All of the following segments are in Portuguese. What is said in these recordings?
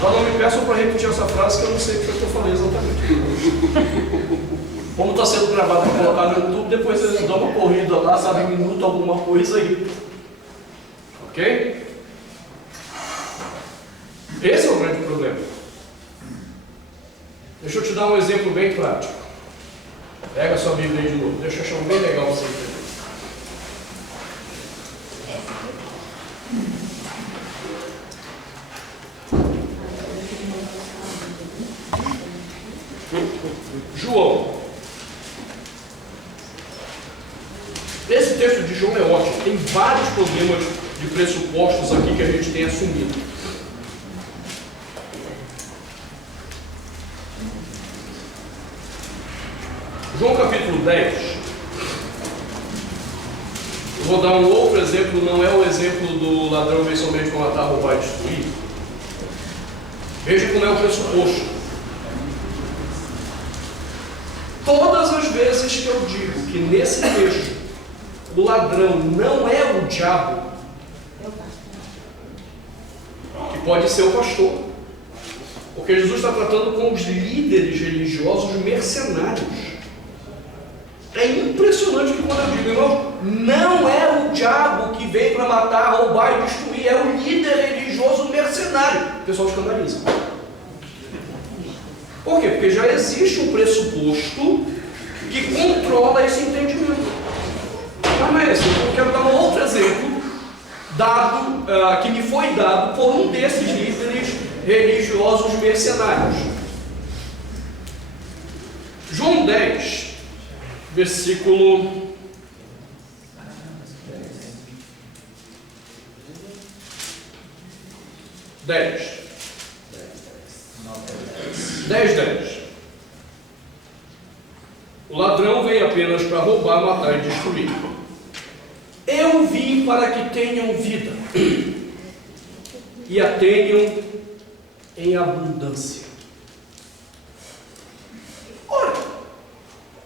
Só não me peçam para repetir essa frase, que eu não sei o que eu falei exatamente. Como está sendo gravado e colocado no YouTube, depois eles dão uma corrida lá, sabe, minuto alguma coisa aí. Ok? Esse é o grande problema. Deixa eu te dar um exemplo bem prático. Pega a sua Bíblia aí de novo. Deixa eu achar um bem legal para você entender. João. Esse texto de João é ótimo. Tem vários problemas de pressupostos aqui que a gente tem assumido. João capítulo 10. Eu vou dar um outro exemplo, não é o exemplo do ladrão veio somente para matar, roubar e destruir. Veja como é o pressuposto. Todas as vezes que eu digo que nesse texto o ladrão não é o diabo, que pode ser o pastor, porque Jesus está tratando com os líderes religiosos mercenários. É impressionante que quando eu digo, irmão, não é o diabo que veio para matar, roubar e destruir, é o líder religioso mercenário. O pessoal escandaliza. Por quê? Porque já existe um pressuposto que controla esse entendimento. Mas não é esse. Eu quero dar um outro exemplo que me foi dado por um desses líderes religiosos mercenários. João 10, versículo 10. 10. O ladrão veio apenas para roubar, matar e destruir. Eu vim para que tenham vida e a tenham em abundância. Ora, o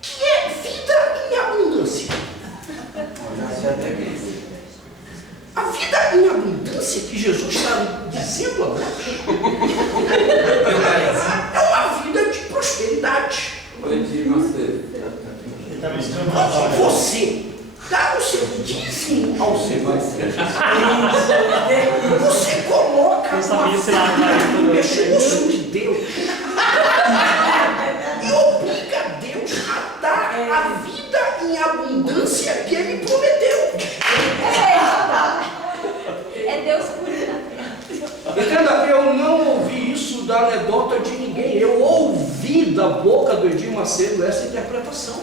que é vida em abundância? A vida em abundância que Jesus está dizendo a nós é uma vida de prosperidade. Você dá o seu dízimo ao Senhor. Você coloca no pescoço de Deus e obriga Deus a dar a vida em abundância que Ele prometeu. É Deus por isso. Entenda, eu não ouvi isso da anedota de ninguém. Eu ouvi da boca do Edir Macedo essa interpretação.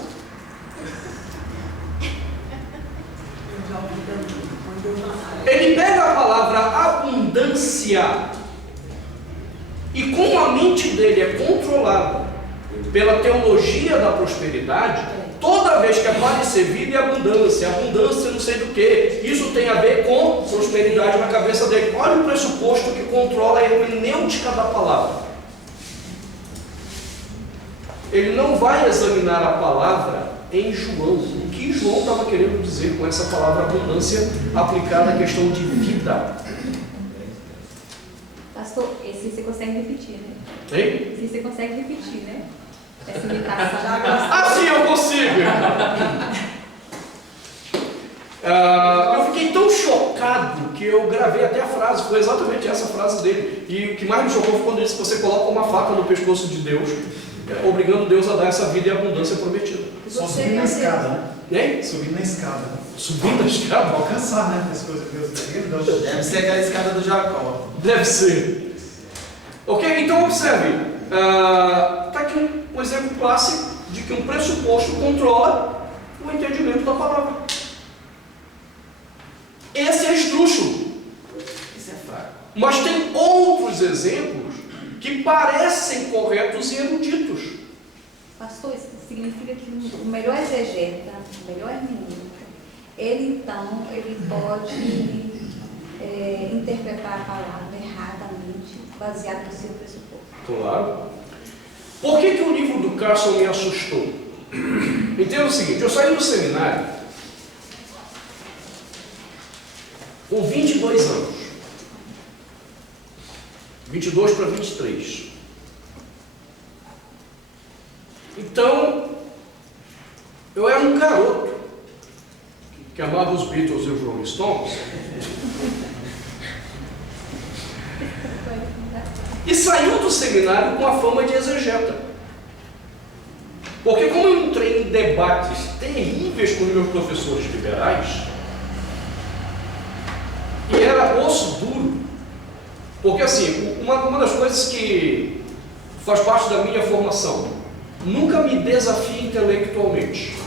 Ele pega a palavra abundância e, como a mente dele é controlada pela teologia da prosperidade, toda vez que aparecer vida e abundância não sei do que, isso tem a ver com prosperidade na cabeça dele. Olha o pressuposto que controla a hermenêutica da palavra. Ele não vai examinar a palavra em João. O que João estava querendo dizer com essa palavra abundância aplicada à questão de vida? Pastor, esse você consegue repetir, né? Hein? Esse você consegue repetir, né? Essa imitação. Assim eu consigo! Eu fiquei tão chocado que eu gravei até a frase, foi exatamente essa frase dele. E o que mais me chocou foi quando ele disse que você coloca uma faca no pescoço de Deus, obrigando Deus a dar essa vida e abundância prometida. Só subindo na escada, né? Nem? Subindo na escada. Subindo a escada? Para alcançar, né? As coisas que Deus tem. Deve ser aquela escada do Jacó. Deve ser. Ok? Então observe. Está aqui um exemplo clássico de que um pressuposto controla o entendimento da palavra. Esse é esdrúxulo. Isso é fraco. Mas tem outros exemplos que parecem corretos e eruditos. Pastor, isso significa que o melhor exegeta, o melhor hermenêuta, ele pode interpretar a palavra erradamente, baseado no seu pressuposto. Claro. Por que o livro do Carson me assustou? Entenda o seguinte, eu saí do seminário com 22 anos. 22 para 23. Então, eu era um garoto que amava os Beatles e os Rolling Stones. E saiu do seminário com a fama de exegeta. Porque como eu entrei em debates terríveis com meus professores liberais, e era osso duro, porque assim, uma das coisas que faz parte da minha formação, nunca me desafie intelectualmente.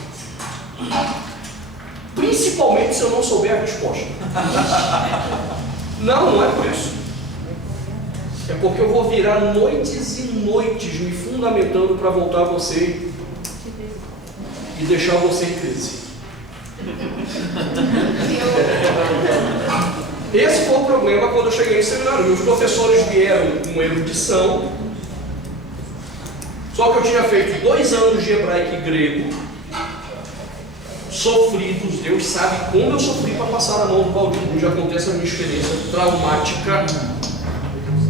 Principalmente se eu não souber a resposta. Não é por isso. É porque eu vou virar noites e noites me fundamentando para voltar a você e deixar você em crise. Esse foi o problema quando eu cheguei no seminário. Meus professores vieram com erudição, só que eu tinha feito 2 anos de hebraico e grego, sofridos, Deus sabe como eu sofri para passar na mão do Valdir Luz. Já contei essa minha experiência traumática.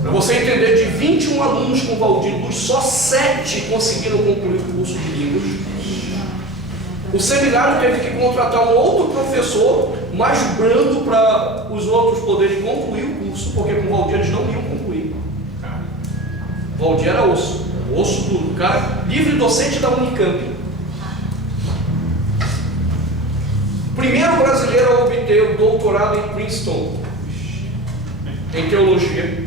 Para você entender, de 21 alunos com o Valdir Luz, só 7 conseguiram concluir o curso de línguas. O seminário teve que contratar um outro professor mais brando para os outros poderem concluir o curso, porque com o Valdir eles não iam concluir. O Valdir era osso duro, cara, livre docente da Unicamp. Primeiro brasileiro a obter o doutorado em Princeton, em teologia.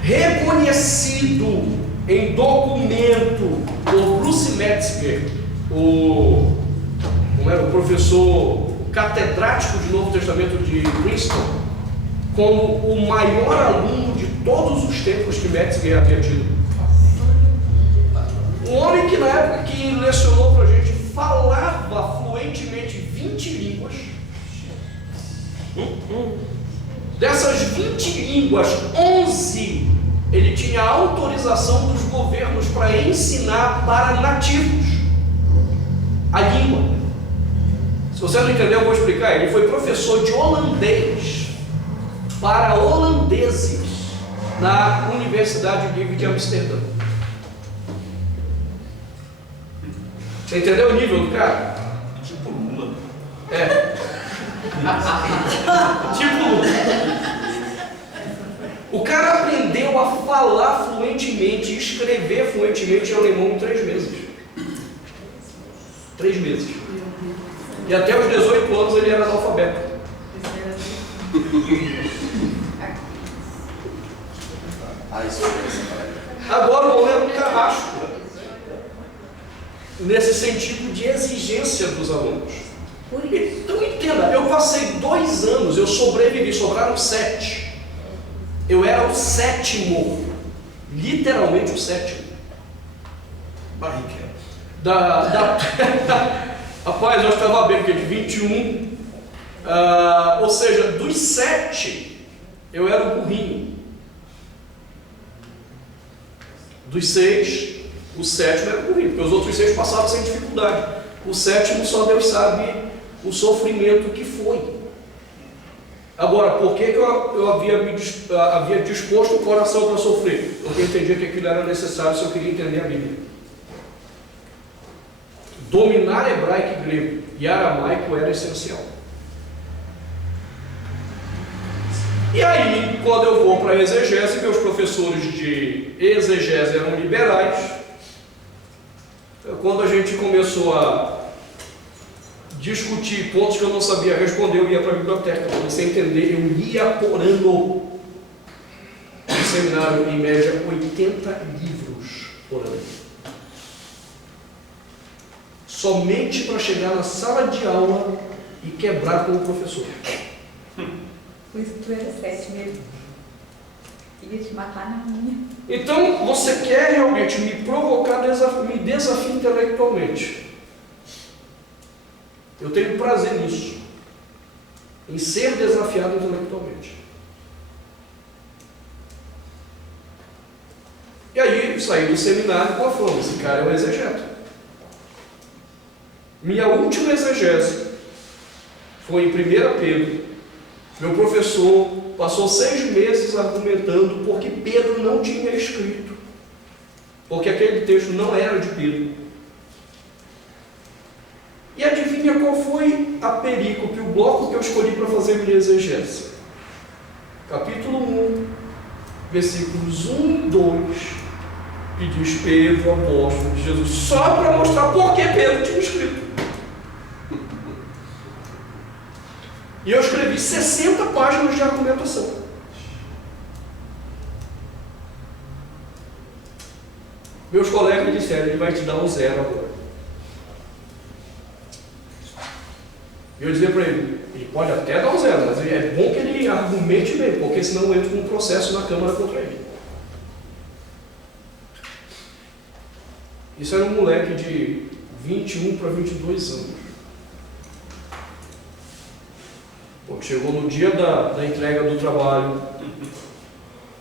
Reconhecido em documento por Bruce Metzger, o professor catedrático de Novo Testamento de Princeton, como o maior aluno de todos os tempos que Metzger havia tido. Um homem que na época que lecionou para a gente falava fluentemente 20 línguas. Dessas 20 línguas, 11 ele tinha autorização dos governos para ensinar para nativos a língua. Se você não entendeu, eu vou explicar. Ele foi professor de holandês para holandeses na Universidade Livre de Amsterdã. Você entendeu o nível do cara? Tipo Lula. É. Tipo Lula. O cara aprendeu a falar fluentemente e escrever fluentemente em alemão em 3 meses. 3 meses. E até os 18 anos ele era analfabeto. Agora o momento carrasco, nesse sentido de exigência dos alunos. Então entenda, eu passei 2 anos, eu sobrevivi, sobraram 7. Eu era o 7º, literalmente o 7º. Barriqueiro. Rapaz, eu estava bem, porque de 21, ou seja, dos 7, eu era o burrinho. Dos 6, o 7º era o burrinho, porque os outros 6 passavam sem dificuldade. O 7º só Deus sabe o sofrimento que foi. Agora, por que eu havia disposto o coração para sofrer? Porque eu entendia que aquilo era necessário se eu queria entender a Bíblia. Dominar hebraico e grego e aramaico era essencial. E aí, quando eu vou para a exegese, meus professores de exegese eram liberais. Quando a gente começou a discutir pontos que eu não sabia responder, eu ia para a biblioteca. Para você entender, eu ia por ano. No seminário, em média, 80 livros por ano. Somente para chegar na sala de aula e quebrar com o professor. Por isso que tu era 7 mesmo. Ia te matar na unha. Então, você quer realmente me provocar, me desafiar intelectualmente. Eu tenho prazer nisso, em ser desafiado intelectualmente. E aí, saí do seminário com a fama, esse cara é um exegeta. Minha última exegese foi em 1 Pedro, Meu professor passou 6 meses argumentando porque Pedro não tinha escrito, porque aquele texto não era de Pedro. E adivinha qual foi a perícope, o bloco que eu escolhi para fazer minha exegese? Capítulo 1, versículos 1 e 2, que diz Pedro, apóstolo de Jesus, só para mostrar por que Pedro tinha escrito. E eu escrevi 60 páginas de argumentação. Meus colegas disseram, ele vai te dar um 0 agora. E eu dizia para ele pode até dar um 0, mas é bom que ele argumente bem, porque senão eu entro com um processo na Câmara contra ele. Isso era um moleque de 21 para 22 anos. Quando chegou no dia da entrega do trabalho,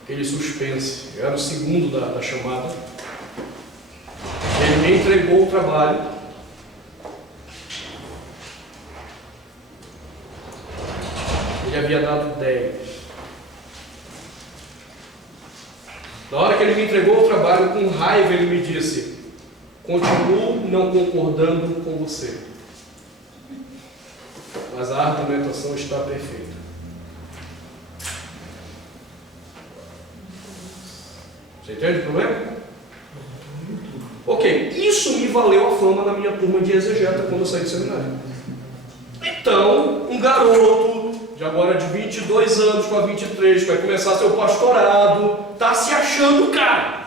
aquele suspense, eu era o segundo da chamada, ele me entregou o trabalho. Ele havia dado 10. Na hora que ele me entregou o trabalho, com raiva, ele me disse: continuo não concordando com você, mas a argumentação está perfeita. Você entende o problema? Ok, isso me valeu a fama na minha turma de exegeta quando eu saí do seminário. Então, um garoto de agora de 22 anos para 23, vai começar seu pastorado, está se achando cara.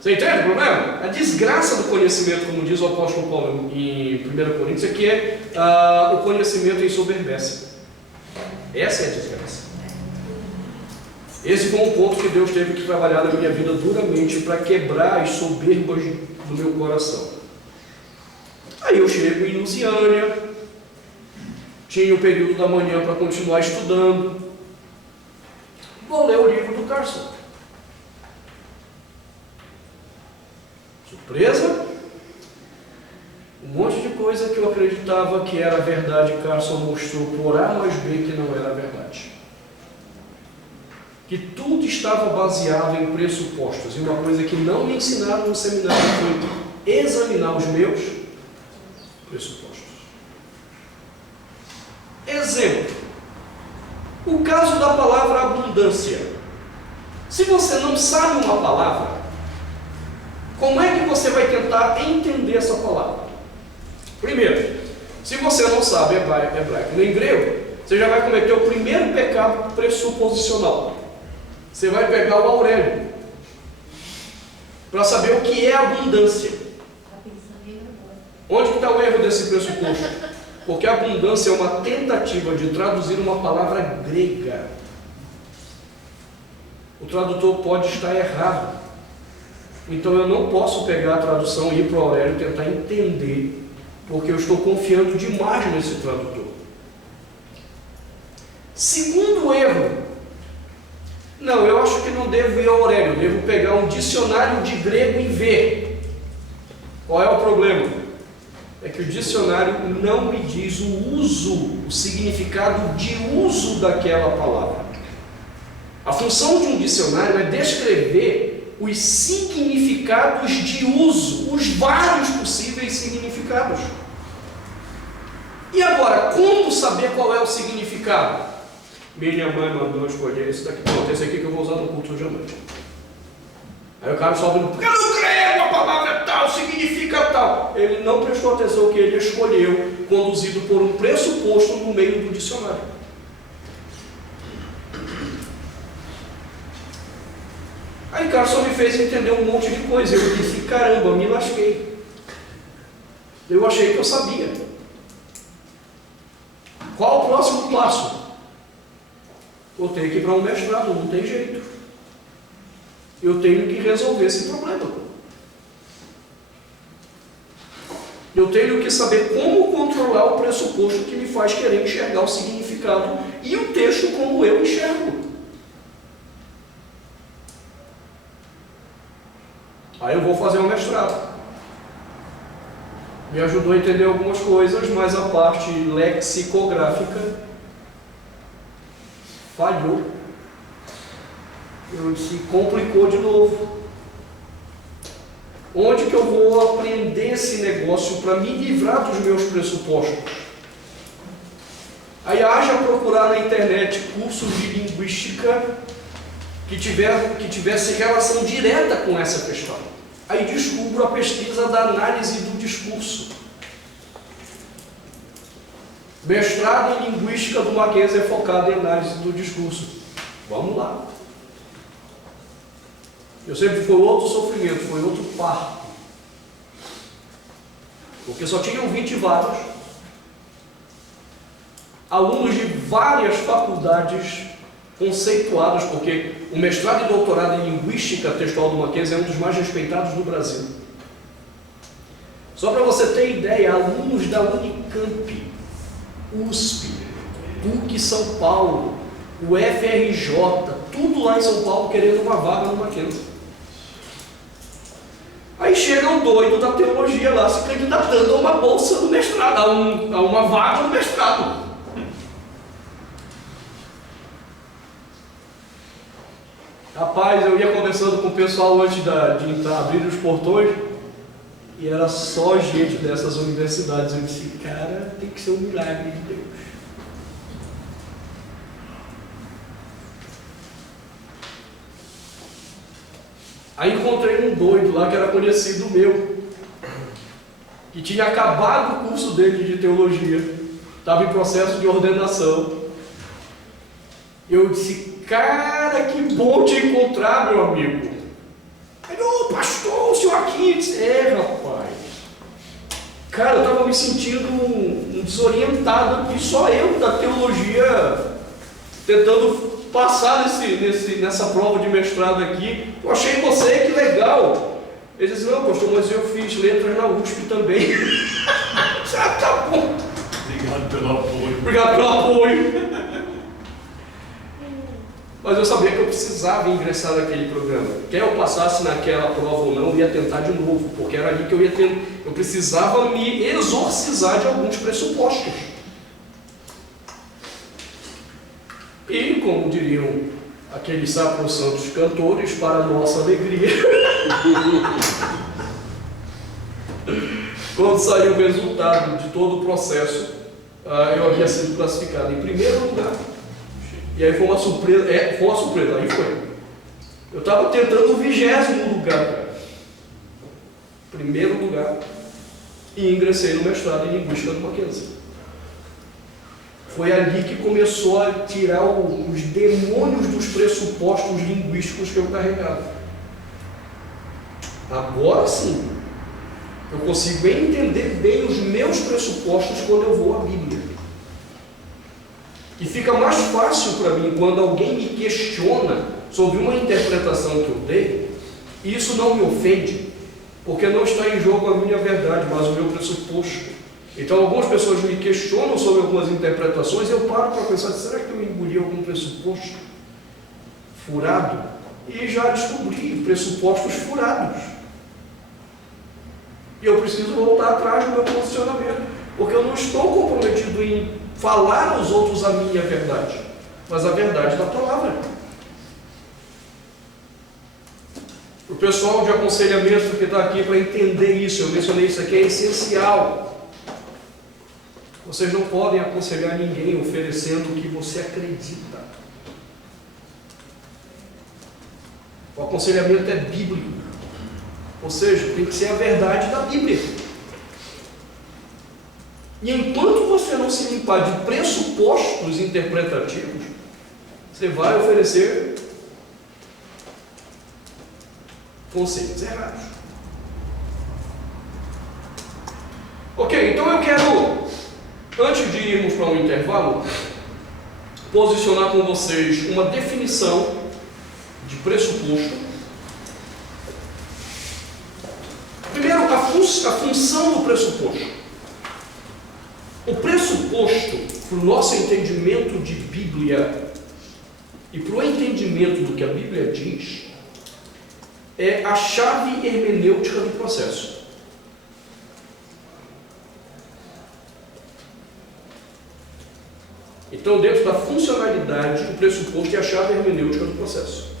Você entende o problema? A desgraça do conhecimento, como diz o apóstolo Paulo em 1 Coríntios, é que o conhecimento ensoberbece. Essa é a desgraça. Esse foi um ponto que Deus teve que trabalhar na minha vida duramente para quebrar as soberbas do meu coração. Aí eu chego em Lusiânia, tinha o período da manhã para continuar estudando, vou ler o livro do Carson. Surpresa? Um monte de coisa que eu acreditava que era verdade, Carson mostrou por A mais B que não era verdade. Que tudo estava baseado em pressupostos. E uma coisa que não me ensinaram no seminário foi examinar os meus pressupostos. Exemplo. O caso da palavra abundância. Se você não sabe uma palavra, como é que você vai tentar entender essa palavra? Primeiro, se você não sabe hebraico nem grego, você já vai cometer o primeiro pecado pressuposicional. Você vai pegar o Aurélio para saber o que é abundância. Onde está o erro desse pressuposto? Porque abundância é uma tentativa de traduzir uma palavra grega. O tradutor pode estar errado. Então eu não posso pegar a tradução e ir para o Aurélio e tentar entender, porque eu estou confiando demais nesse tradutor. Segundo erro, não, eu acho que não devo ir ao Aurélio, devo pegar um dicionário de grego e ver. Qual é o problema? É que o dicionário não me diz o significado de uso daquela palavra. A função de um dicionário é descrever os significados de uso, os vários possíveis significados. E agora, como saber qual é o significado? Minha mãe mandou escolher esse daqui. Pronto, esse aqui que eu vou usar no culto hoje à noite. Aí o cara sobe no... Porque no grego a palavra tal significa tal. Ele não prestou atenção que ele escolheu, conduzido por um pressuposto no meio do dicionário. Aí cara só me fez entender um monte de coisa. Eu disse, caramba, me lasquei. Eu achei que eu sabia. Qual o próximo passo? Eu tenho que ir para um mestrado, não tem jeito. Eu tenho que resolver esse problema. Eu tenho que saber como controlar o pressuposto que me faz querer enxergar o significado e o texto como eu enxergo. Aí eu vou fazer um mestrado. me ajudou a entender algumas coisas, mas a parte lexicográfica falhou. Eu disse, complicou de novo. Onde que eu vou aprender esse negócio para me livrar dos meus pressupostos? Aí haja procurar na internet cursos de linguística que tivesse relação direta com essa questão. Aí descubro a pesquisa da análise do discurso. Mestrado em linguística do Mackenzie é focado em análise do discurso. Vamos lá. Eu sempre foi outro sofrimento, foi outro parto. Porque só tinham 20 vagas. Alunos de várias faculdades conceituadas, porque o mestrado e doutorado em linguística textual do Mackenzie é um dos mais respeitados no Brasil. Só para você ter ideia, alunos da Unicamp, USP, PUC São Paulo, o FRJ, tudo lá em São Paulo querendo uma vaga no Mackenzie. Aí chega um doido da teologia lá se candidatando a uma bolsa do mestrado, a uma vaga no mestrado. Rapaz, eu ia conversando com o pessoal antes de entrar, abrir os portões, e era só gente dessas universidades. Eu disse, cara, tem que ser um milagre de Deus. Aí encontrei um doido lá que era conhecido meu, que tinha acabado o curso dele de teologia, estava em processo de ordenação. Eu disse, cara, que bom te encontrar, meu amigo. Ele, ô pastor, o senhor aqui? Eu disse, rapaz. Cara, eu estava me sentindo um desorientado aqui, só eu da teologia, tentando passar nessa prova de mestrado aqui. Eu achei você, que legal. Ele disse, não, pastor, mas eu fiz letras na USP também. Tá bom. Obrigado pelo apoio. Obrigado pelo apoio. Mas eu sabia que eu precisava ingressar naquele programa. Quer eu passasse naquela prova ou não, eu ia tentar de novo, porque era ali que eu precisava me exorcizar de alguns pressupostos. E, como diriam aqueles sacrossantos cantores, para nossa alegria, quando saiu o resultado de todo o processo, eu havia sido classificado em primeiro lugar. E aí foi uma surpresa, aí foi. Eu estava tentando o 20º lugar, cara. Primeiro lugar. E ingressei no mestrado em linguística do Mackenzie. Foi ali que começou a tirar os demônios dos pressupostos linguísticos que eu carregava. Agora sim, eu consigo entender bem os meus pressupostos quando eu vou à Bíblia. E fica mais fácil para mim quando alguém me questiona sobre uma interpretação que eu dei, e isso não me ofende, porque não está em jogo a minha verdade, mas o meu pressuposto. Então algumas pessoas me questionam sobre algumas interpretações e eu paro para pensar, será que eu engoli algum pressuposto furado? E já descobri pressupostos furados. E eu preciso voltar atrás do meu posicionamento, porque eu não estou comprometido em falar aos outros a minha verdade, mas a verdade da palavra. O pessoal de aconselhamento que está aqui para entender isso, eu mencionei isso aqui, é essencial. Vocês não podem aconselhar ninguém oferecendo o que você acredita. O aconselhamento é bíblico, ou seja, tem que ser a verdade da Bíblia. E enquanto você não se limpar de pressupostos interpretativos, você vai oferecer conselhos errados. Ok, então eu quero, antes de irmos para um intervalo, posicionar com vocês uma definição de pressuposto. Primeiro, a função do pressuposto. O pressuposto, para o nosso entendimento de Bíblia e para o entendimento do que a Bíblia diz, é a chave hermenêutica do processo. Então, dentro da funcionalidade, o pressuposto é a chave hermenêutica do processo.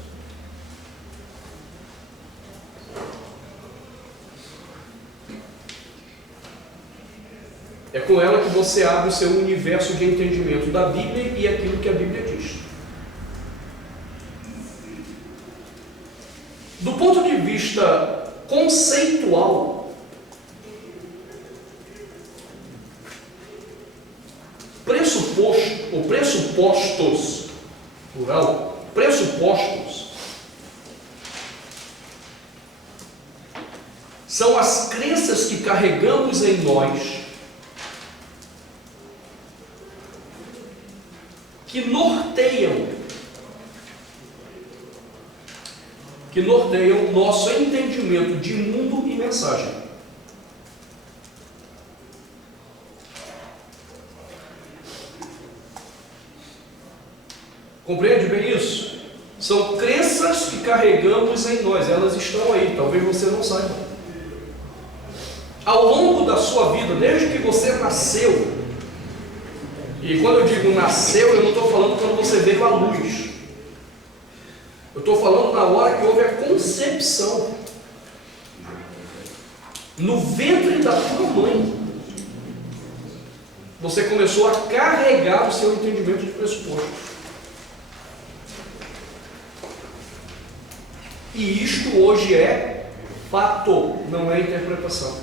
É com ela que você abre o seu universo de entendimento da Bíblia e aquilo que a Bíblia diz. Do ponto de vista conceitual, pressuposto, ou pressupostos, plural, pressupostos, são as crenças que carregamos em nós, que norteiam nosso entendimento de mundo e mensagem. Compreende bem isso? São crenças que carregamos em nós, elas estão aí, talvez você não saiba. Ao longo da sua vida, desde que você nasceu, e quando eu digo nasceu, eu não estou falando quando você veio à luz. Eu estou falando na hora que houve a concepção. No ventre da tua mãe, você começou a carregar o seu entendimento de pressuposto. E isto hoje é fato, não é interpretação.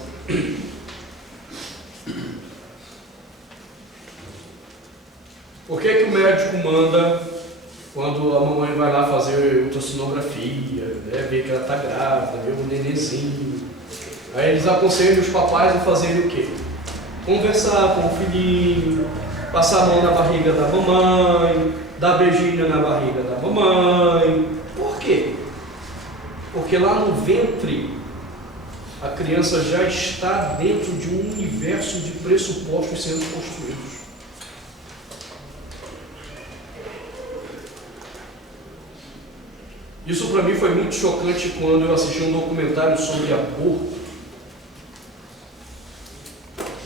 Por que o médico manda, quando a mamãe vai lá fazer ultrassonografia, né, ver que ela está grávida, ver o nenenzinho, aí eles aconselham os papais a fazerem o quê? Conversar com o filhinho, passar a mão na barriga da mamãe, dar beijinho na barriga da mamãe. Por quê? Porque lá no ventre, a criança já está dentro de um universo de pressupostos sendo construídos. Isso para mim foi muito chocante quando eu assisti um documentário sobre aborto.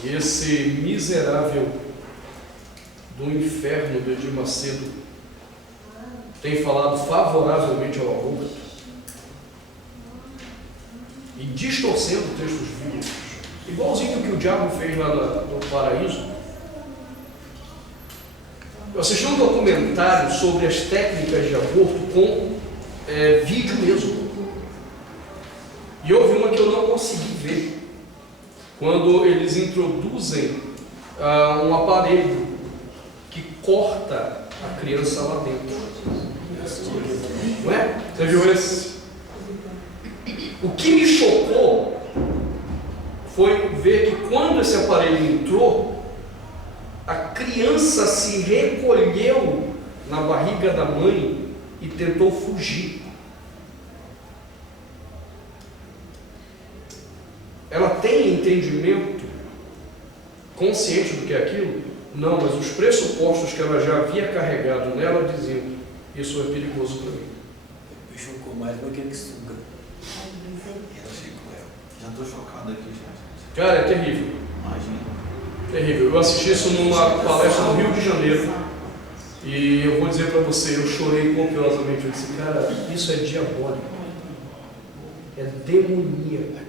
E esse miserável do inferno de Edir Macedo tem falado favoravelmente ao aborto e distorcendo textos bíblicos, igualzinho que o diabo fez lá no paraíso. Eu assisti um documentário sobre as técnicas de aborto com vídeo mesmo. E houve uma que eu não consegui ver, quando eles introduzem um aparelho que corta a criança lá dentro. Não é? Você viu esse? O que me chocou foi ver que quando esse aparelho entrou, a criança se recolheu na barriga da mãe e tentou fugir. Ela tem entendimento consciente do que é aquilo? Não, mas os pressupostos que ela já havia carregado nela diziam: isso é perigoso para mim. Me chocou mais do que suga. Já estou chocado aqui, já. Cara, é terrível. Imagina. Terrível. Eu assisti isso numa palestra no Rio de Janeiro. E eu vou dizer para você, eu chorei copiosamente. Eu disse, cara, isso é diabólico. É demoníaco.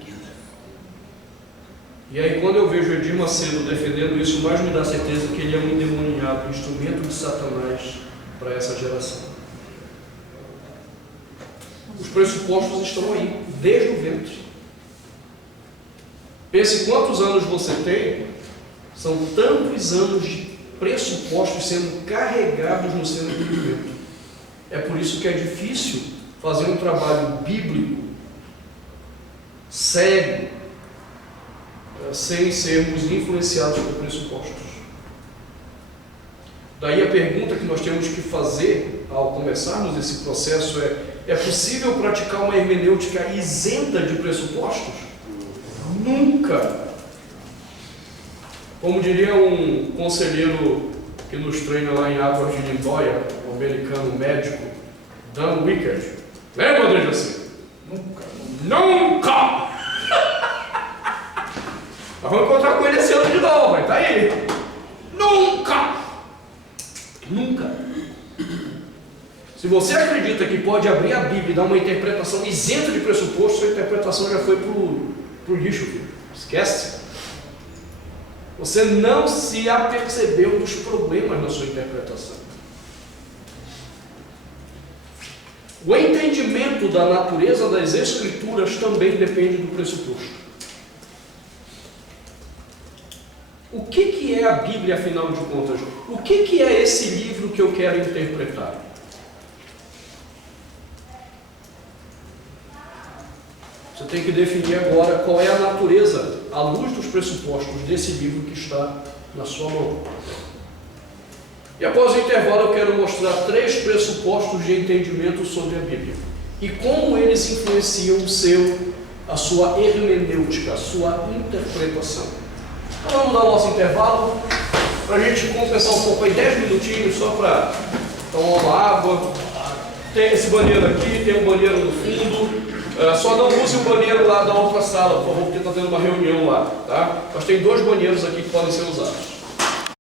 E aí, quando eu vejo Edir Macedo defendendo isso, mais me dá certeza que ele é um endemoniado, um instrumento de Satanás para essa geração. Os pressupostos estão aí, desde o ventre. Pense quantos anos você tem, são tantos anos de pressupostos sendo carregados no seu entendimento. É por isso que é difícil fazer um trabalho bíblico sério, sem sermos influenciados por pressupostos. Daí a pergunta que nós temos que fazer ao começarmos esse processo é possível praticar uma hermenêutica isenta de pressupostos? Nunca! Como diria um conselheiro que nos treina lá em Águas de Lindóia, um americano médico, Dan Wickert. Lembra, André Jacir? Nunca! Nunca! Nós vamos encontrar com ele esse ano de novo, mas tá aí. Nunca! Nunca. Se você acredita que pode abrir a Bíblia e dar uma interpretação isenta de pressuposto, sua interpretação já foi para o lixo, filho. Esquece. Você não se apercebeu dos problemas da sua interpretação. O entendimento da natureza das Escrituras também depende do pressuposto. O que é a Bíblia, afinal de contas? O que é esse livro que eu quero interpretar? Você tem que definir agora qual é a natureza, à luz dos pressupostos desse livro que está na sua mão. E após o intervalo eu quero mostrar 3 pressupostos de entendimento sobre a Bíblia e como eles influenciam a sua hermenêutica, a sua interpretação. Então vamos dar o nosso intervalo para a gente compensar um pouco aí, 10 minutinhos só para tomar uma água. Tem esse banheiro aqui, tem um banheiro no fundo. Só não use o banheiro lá da outra sala, por favor, porque está tendo uma reunião lá, tá? Mas tem 2 banheiros aqui que podem ser usados.